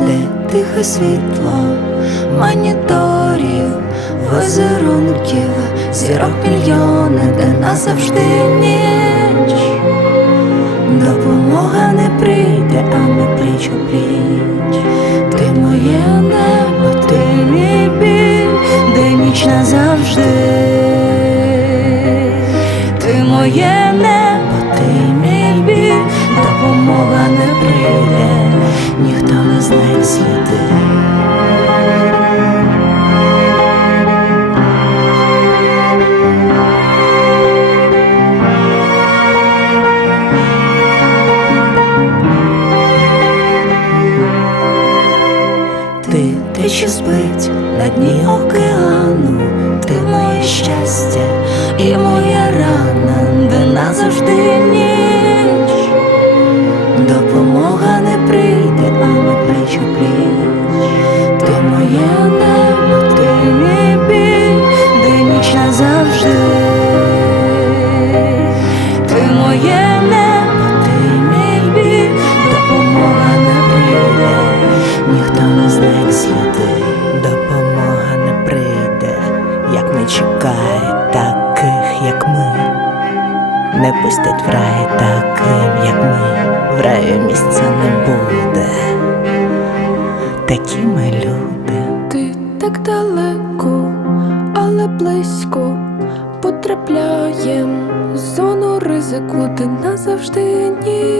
де тихе світло, моніторів, візерунків, зірок мільйони, де назавжди ніч. Допомога не прийде, а ми пліч у пліч. Ти моє небо, ти мій біль, де ніч назавжди. Ти моє небо, ти мій біль, допомога не прийде, сліди. Ти те, спить на дні океану, ти моє щастя і моя рана, пліч. Небо, ти мій де ніч назавжди. Ти моє небо, ти мій допомога не прийде, ніхто не знає сліди. Допомога не прийде, як не чекає таких, як ми. Не пустять в рай таким, як ми, в раю місця не буде. Такі ми люди. Ти так далеко, але близько потрапляєм в зону ризику, де назавжди ніч.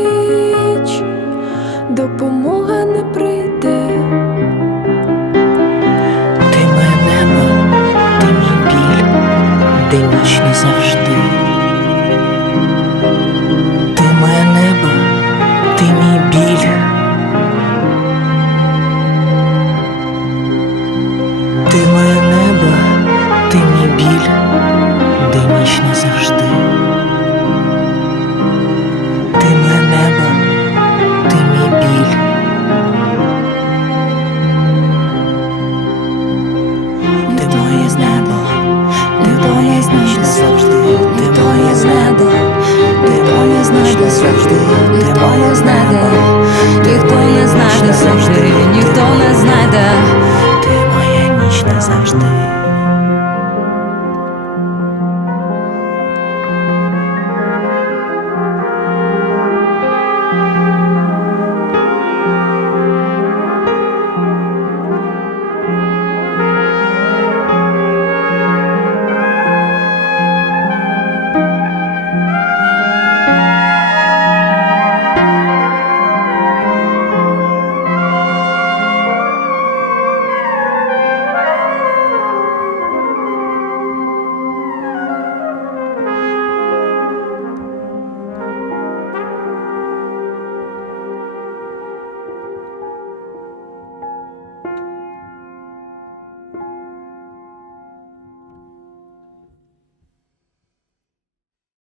Saturday.